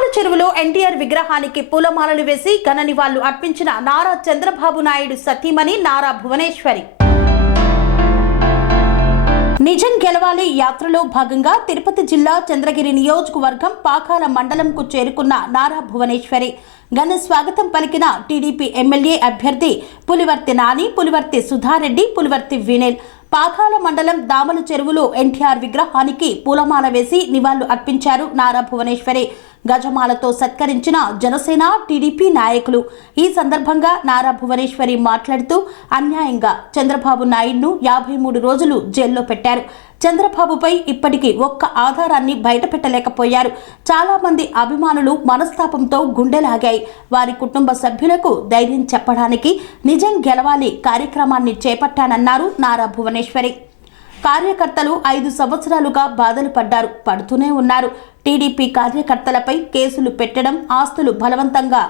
దామల చెరువులో ఎన్టీఆర్ విగ్రహానికి పూలమాలలు వేసి ఘన నివాళులు అర్పించిన నారా చంద్రబాబు నాయుడు సతీమణి నారా భువనేశ్వరి. నిజం గెలవాలి యాత్రలో భాగంగా తిరుపతి జిల్లా చంద్రగిరి నియోజకవర్గం పాకాల మండలంకు చేరుకున్న నారా భువనేశ్వరి. ఘన స్వాగతం పలికిన టీడీపీ ఎమ్మెల్యే అభ్యర్థి పులివర్తి నాని పులివర్తి సుధారెడ్డి పులివర్తి వినేల్. పాకాల మండలం దామల చెరువులో ఎన్టీఆర్ విగ్రహానికి పూలమాల వేసి నివాళులు అర్పించారు నారా భువనేశ్వరి. గజమాలతో సత్కరించిన జనసేన టీడీపీ నాయకులు. ఈ సందర్భంగా నారా భువనేశ్వరి మాట్లాడుతూ అన్యాయంగా చంద్రబాబు నాయుడును యాభై మూడు రోజులు జైల్లో పెట్టారు. చంద్రబాబుపై ఇప్పటికీ ఒక్క ఆధారాన్ని బయటపెట్టలేకపోయారు. చాలామంది అభిమానులు మనస్తాపంతో గుండెలాగాయి. వారి కుటుంబ సభ్యులకు ధైర్యం చెప్పడానికి నిజం గెలవాలి కార్యక్రమాన్ని చేపట్టానన్నారు నారా భువనేశ్వరి. కార్యకర్తలు ఐదు సంవత్సరాలుగా బాధలు పడ్డారు పడుతూనే ఉన్నారు. టీడీపీ కార్యకర్తలపై కేసులు పెట్టడం ఆస్తులు బలవంతంగా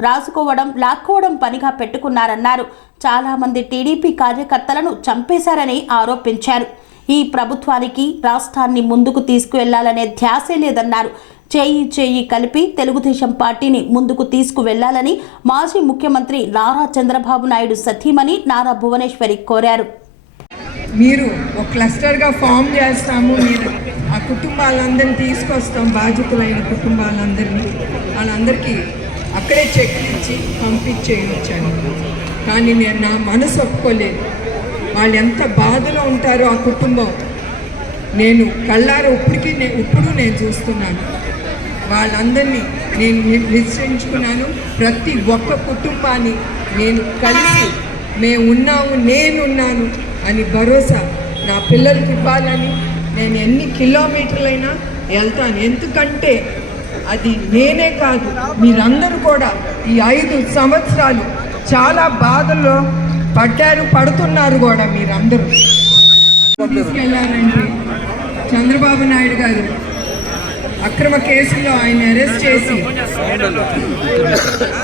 రాసుకోవడం లాక్కోవడం పనిగా పెట్టుకున్నారన్నారు. చాలామంది టీడీపీ కార్యకర్తలను చంపేశారని ఆరోపించారు. ఈ ప్రభుత్వానికి రాష్ట్రాన్ని ముందుకు తీసుకువెళ్ళాలనే ధ్యాసే లేదన్నారు. చేయి చేయి కలిపి తెలుగుదేశం పార్టీని ముందుకు తీసుకువెళ్ళాలని మాజీ ముఖ్యమంత్రి నారా చంద్రబాబు నాయుడు సతీమణి నారా భువనేశ్వరి కోరారు. మీరు ఒక క్లస్టర్గా ఫామ్ చేస్తాము మీరు ఆ కుటుంబాలందరినీ తీసుకొస్తాం బాధితులైన కుటుంబాలందరినీ. వాళ్ళందరికీ అక్కడే చెక్ ఇచ్చి పంపించేయొచ్చాను కానీ నేను నా మనసు ఒప్పుకోలేదు. వాళ్ళు ఎంత బాధలో ఉంటారో ఆ కుటుంబం. నేను కళ్ళారు ఇప్పటికీ నేను ఇప్పుడు నేను చూస్తున్నాను. వాళ్ళందరినీ నేను నిశ్చయించుకున్నాను. ప్రతి ఒక్క కుటుంబాన్ని నేను కలిసి మేము ఉన్నాము నేనున్నాను అని భరోసా నా పిల్లలకి ఇవ్వాలని నేను ఎన్ని కిలోమీటర్లైనా వెళ్తాను. ఎందుకంటే అది నేనే కాదు మీరందరూ కూడా ఈ ఐదు సంవత్సరాలు చాలా బాధల్లో పడ్డారు పడుతున్నారు కూడా మీరందరూ. తీసుకెళ్ళారంటే చంద్రబాబు నాయుడు గారు అక్రమ కేసుల్లో ఆయన అరెస్ట్ చేసి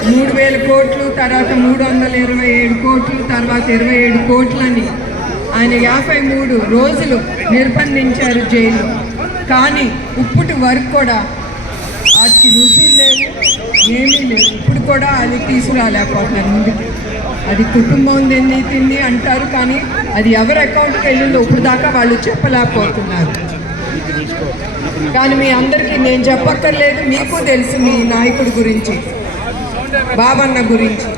మూడు వేల కోట్లు తర్వాత మూడు వందల ఇరవై ఏడు కోట్లు తర్వాత ఇరవై ఏడు కోట్లని ఆయన యాభై మూడు రోజులు నిర్బంధించారు జైలు కానీ ఇప్పటి వరకు కూడా వాటికి రుజువులు లేవు ఏమీ లేవు ఇప్పుడు కూడా అది తీసుకురాలేకపోతున్నారు ముందుకు. అది కుటుంబం తిండి తిండి అంటారు కానీ అది ఎవరి అకౌంట్కి వెళ్ళిందో ఇప్పుడు దాకా వాళ్ళు చెప్పలేకపోతున్నారు. కానీ మీ అందరికీ నేను చెప్పక్కర్లేదు మీకు తెలుసు మీ నాయకుడి గురించి బాబన్న గురించి.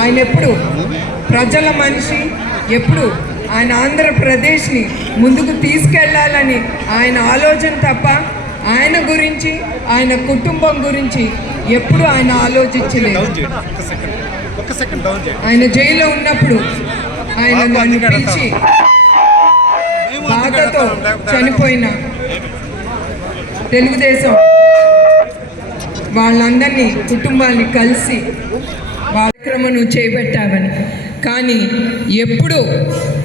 ఆయన ఎప్పుడు ప్రజల మనిషి ఎప్పుడు ఆయన ఆంధ్రప్రదేశ్ని ముందుకు తీసుకెళ్ళాలని ఆయన ఆలోచన తప్ప ఆయన గురించి ఆయన కుటుంబం గురించి ఎప్పుడు ఆయన ఆలోచించలేదు. ఆయన జైల్లో ఉన్నప్పుడు ఆయన నన్ను పిలిచి బాధతో చనిపోయిన తెలుగుదేశం వాళ్ళందరినీ కుటుంబాన్ని కలిసి కార్యక్రమం చేపట్టావని కానీ ఎప్పుడు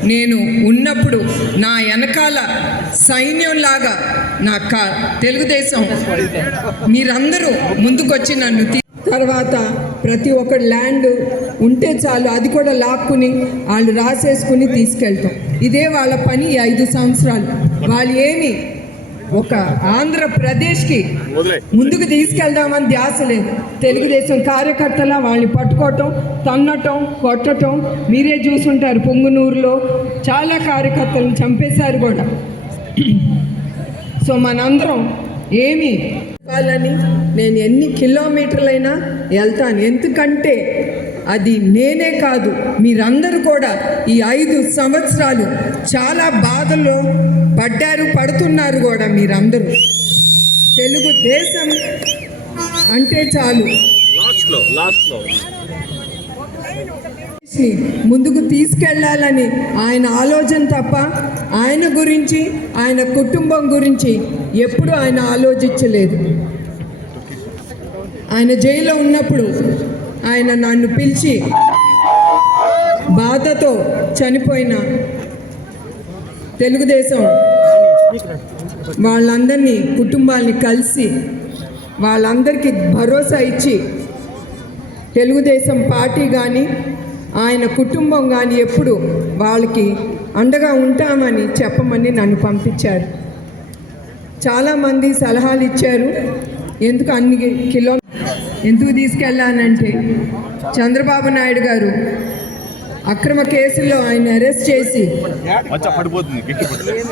నేను ఉన్నప్పుడు నా వెనకాల సైన్యంలాగా నా క తెలుగుదేశం మీరందరూ ముందుకొచ్చి నన్ను తర్వాత ప్రతి ఒక్క ల్యాండ్ ఉంటే చాలు అది కూడా లాక్కుని వాళ్ళు రాసేసుకుని తీసుకెళ్తాం. ఇదే వాళ్ళ పని ఐదు సంవత్సరాలు. వాళ్ళు ఏమి ఒక ఆంధ్రప్రదేశ్కి ముందుకు తీసుకెళ్దామని ధ్యాస లేదు. తెలుగుదేశం కార్యకర్తల వాళ్ళని పట్టుకోవటం తన్నటం కొట్టటం మీరే చూసుంటారు పొంగునూరులో. చాలా కార్యకర్తలను చంపేశారు కూడా. సో మనందరం ఏమి చెప్పాలని నేను ఎన్ని కిలోమీటర్లైనా వెళ్తాను. ఎందుకంటే అది నేనే కాదు మీరందరూ కూడా ఈ ఐదు సంవత్సరాలు చాలా బాధల్లో పడ్డారు పడుతున్నారు కూడా మీరందరూ. తెలుగు దేశం అంటే చాలు. లాస్ట్లో లాస్ట్లో ముందుకు తీసుకెళ్ళాలని ఆయన ఆలోచన తప్ప ఆయన గురించి ఆయన కుటుంబం గురించి ఎప్పుడు ఆయన ఆలోచించలేదు. ఆయన జైల్లో ఉన్నప్పుడు ఆయన నన్ను పిలిచి బాధతో చనిపోయిన తెలుగుదేశం వాళ్ళందరినీ కుటుంబాల్ని కలిసి వాళ్ళందరికీ భరోసా ఇచ్చి తెలుగుదేశం పార్టీ కానీ ఆయన కుటుంబం కానీ ఎప్పుడు వాళ్ళకి అండగా ఉంటామని చెప్పమని నన్ను పంపించారు. చాలామంది సలహాలు ఇచ్చారు. ఎందుకు అన్ని కిలో ఎందుకు తీసుకెళ్ళానంటే చంద్రబాబు నాయుడు గారు అక్రమ కేసుల్లో ఆయన అరెస్ట్ చేసి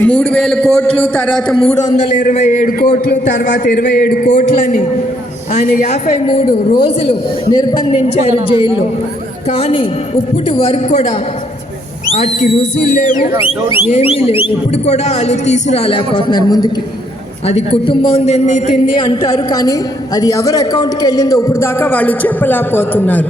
మూడు వేల కోట్లు తర్వాత మూడు వందల ఇరవై ఏడు కోట్లు తర్వాత ఇరవై ఏడు కోట్లని ఆయన యాభై మూడు రోజులు నిర్బంధించారు జైల్లో. కానీ ఇప్పటి వరకు కూడా వాటికి రుజువులు లేవు ఏమీ లేవు. ఇప్పుడు కూడా వాళ్ళు తీసుకురాలేకపోతున్నారు ముందుకి. అది కుటుంబం తింది తింది అంటారు కానీ అది ఎవరి అకౌంట్కి వెళ్ళిందో ఇప్పుడు దాకా వాళ్ళు చెప్పలేకపోతున్నారు.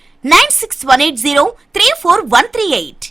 Nine six one eight zero three four one three eight